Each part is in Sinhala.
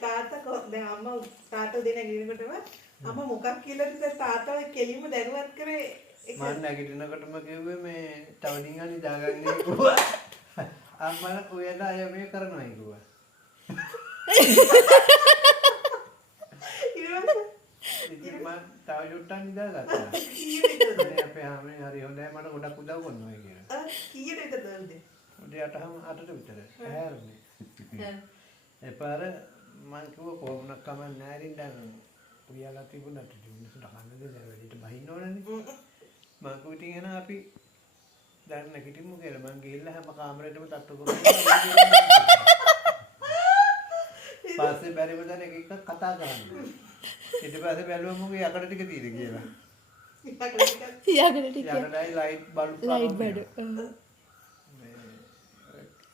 තාත්තා දැන් අම්මා තාත්තා දෙන ගිනකොටම අම්මා මොකක් කියලාද තාත්තා ඔය කෙලින්ම දැනුවත් කරේ මම නැගිටිනකොටම කිව්වේ මේ තවඩින් අනි දාගන්නේ කිව්වා. අම්මලා ඔයලා අය මේ කරනවා කිව්වා. ඉතින් මම තව යොට්ටන් නිදාගත්තා. කීයටද අපේ ආමනේ හරි හොඳයි මට ගොඩක් උදව් කරනවා කියලා. කීයටද දවල්ද? උදේ 8ට විතර. ඇහැරුනේ. එපාර මම කිව්වා කොහොමද කමක් නැහැ ඉතින් දැන් උයාලා තිබුණාට මිනිස්සුන්ට කන්න දෙන්න වැඩිට බහින්න ඕනනේ. මම කිව්වා ඉතින් එහෙනම් අපි දැන් නැගිටිමු කියලා මම ගිහිල්ලා හැම කාමරේටම තට්ටු කරලා පස්සේ බැරිම දැන් එක එක කතා කරන්නේ. ඊට පස්සේ බැලුවම මොකද යකඩ ටික තියෙද කියලා. යකඩ ටික. යකඩයි ලයිට් බල්බ් ලයිට් බඩ.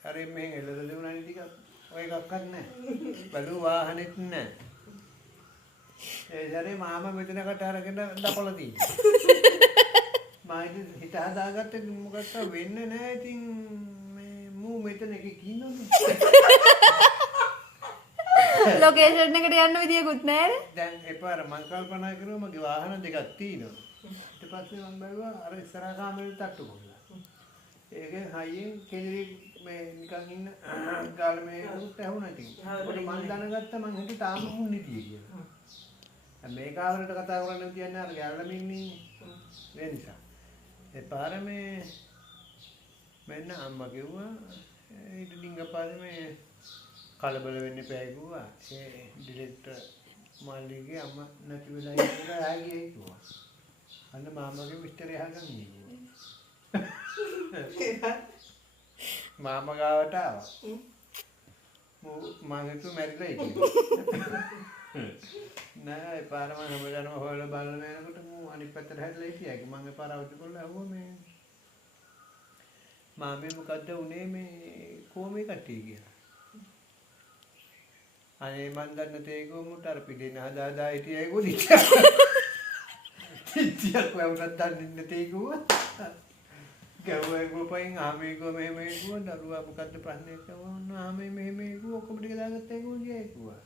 අර මෙහෙන් එළදෙලි උනානේ ටික ඔය එකක්වත් නැහැ. බලු වාහනෙත් නැහැ. ඒ ජරේ මාමා මෙතනකට අරගෙන දපලා තියෙනවා. මම හිත හදාගත්තේ මොකක්ද වෙන්නේ නැහැ ඉතින් මේ මූ මෙතන එකේ කින්නෝනේ. ලොකේෂන් එකට යන්න විදියකුත් නැහැ. දැන් එපාර මං කල්පනා කරුවා මගේ වාහන දෙකක් තියෙනවා. ඊට පස්සේ මම බැලුවා අර ඉස්සරහා කාමරේ තට්ටු කරලා. ඒකෙන් හයියෙන් කෙනෙක් මේ නිකන් ඉන්න ගාල මේ උත් ඇහුණා ඉතින්. ඒකට මං දැනගත්තා මං හිතුවේ තාම මුන් හිටියේ කියලා. මේ කාමරේට කතා කරන්න කියන්නේ අර ගෑල්ලම ඉන්නේ. ඒ නිසා. එපාර මේ මෙන්න අම්මා කිව්වා ඊට ඩිංගපාද මේ කලබල වෙන්න එපා කිව්වා. ඒ ඩිරෙක්ටර් මාළිගේ අම්මා නැති වෙලා ඉඳලා ආගියේ කිව්වා. අන්න මාමගේ විස්තරය අහගන්න කිව්වා. මාමා ගාවට ආවා. මම හිතුවා මැරිලා ඉන්නේ. නෑ ඒ පාර මම හැමදාම හොයලා බලන යනකොට මම අනිත් පැත්තට හැදලා හිටියා. මම ඒ පාර අවදි කරලා ආවෝ මේ මාමේ මොකද්ද උනේ මේ කොහොමද කට්ටිය කියලා. අනේ මන් දන්න තේගෝ මුට අර පිළින හදාදා හිටියයි ගොඩිට. තිතියක් වුණත් දන්නේ තේගෝ. ගවයි ගොපයින් ආමේ ගෝ මෙහෙම ගෝ දරුවා මොකද්ද ප්‍රශ්නේ කියලා ආමේ මෙහෙම ගෝ ඔක්කොම ටික දාගත්තා ගෝ ගියා කිව්වා.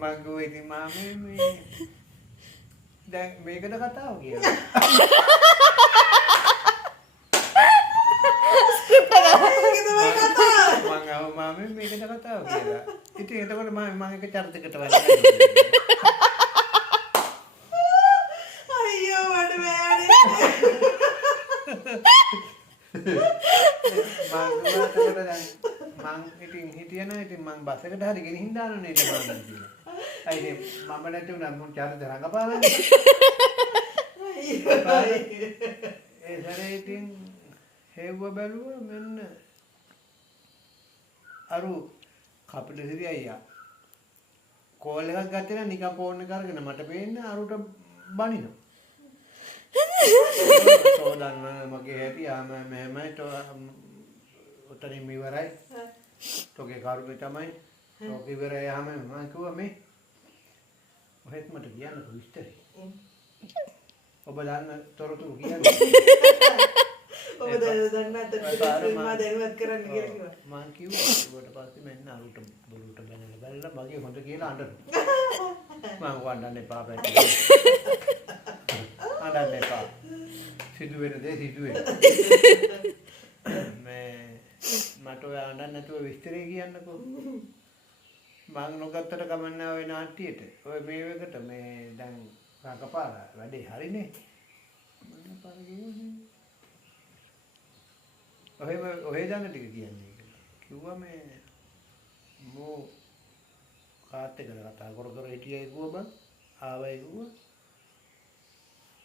මංගෝ ඉතින් මාමේ මේ දැන් මේකද කතාව කියලා. මං ආව මාමේ මේකද කතාව කියලා. ඉතින් එතකොට මම එක චරිතයකට වගේ. අයියෝ වඩ බෑනේ. මං ඉතින් හිටියන ඉතින් මං බස් එකට හරි ගෙනින් දානනේ ඊට මාමා කියලා. අයිනේ මම නැති උනා මං චරිත රංගපාලනේ. ඒ සැරේ ඉතින් හෙව්ව බැලුවා මෙන්න අරු කපිලසිරි අයියා කෝල් එකක් ගත්තේ නම් නිකන් ෆෝන් එක අරගෙන මට පේන්නේ අරුට බනිනවා. තෝදන්න මගේ හැටි ආම මෙහෙමයි උතරින් ඉවරයි. තෝගේ කාරුනේ තමයි. තෝක ඉවරයි ආම මම කිව්වා මේ ඔහෙත් මට කියන්න විස්තරේ. ඔබ දන්න තොරතුරු කියන්නේ. ඔබ දන්න තොරතුරු මම දැනුවත් කරන්න කියලා කිව්වා. මං කිව්වා ඊට පස්සේ මෙන්න අරුට බුලුට බැලලා මගේ හොඳ කියලා අඬනවා. මං වඩන්න එපා බැරි. අඬන්න එපා. සිදු වෙන දේ සිදු වෙනවා. මේ මට ඔය අඬන්න නැතුව විස්තරේ කියන්නකෝ. මං නොගත්තට කමන්නේ ඔය නාට්‍යයට. ඔය මේ වෙකට මේ දැන් රකපාර වැඩේ හරිනේ. මම පාර ගියේ. ඔය දන්න ටික කියන්නේ. කිව්වා මේ මෝ කාත් එක්ක කතා කර හිටියයි කිව්වා බං. ආවයි කිව්වා.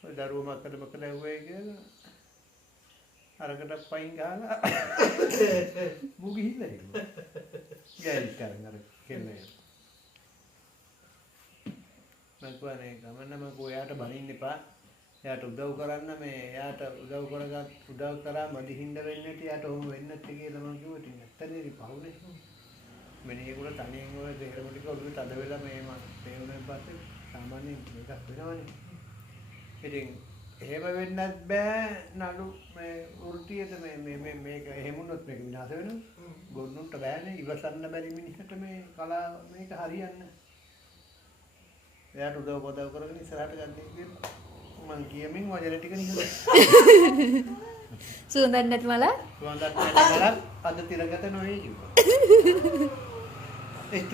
ඔය දරුවෝ මොකද ඇහුවේ කියලා. අරකට පයින් ගහලා මු ගිහිල්ලා ඉන්නවා. ගෑයි කරන අර කෙල්ලේ. මම කියන්නේ ගමන්නම කොයාට බනින්න එපා. එයාට උදව් කරන්න මේ එයාට උදව් කරා මදි හින්ද වෙන්නේ නැති එයාට ඔහොම වෙන්නේ නැති කියලා මම කිව්වා. ඉතින් ඇත්තනේ පවුනේ. මිනිහෙකුට තනියෙන් ඔය දෙහෙම ටික ඔළුවේ තද වෙලා මේ වුණාන් පස්සේ සාමාන්‍යයෙන් මේකක් වෙනවනේ. ඉතින් එහෙම වෙන්නත් බෑ නඩු මේ වෘත්තියට මේක එහෙම වුණොත් මේක විනාශ වෙනවා. ගොන්නුන්ට බෑනේ ඉවසන්න බැරි මිනිහට මේ කලාව මේක හරියන්නේ. එයාට උදව් පොදව් කරගෙන ඉස්සරහට ගන්න කියලා මං කියමින් වචන ටික නිකන් සුවඳක් නැති මල සුවඳක් නැති මලක් අද තිරගත නොවේ කිව්වා.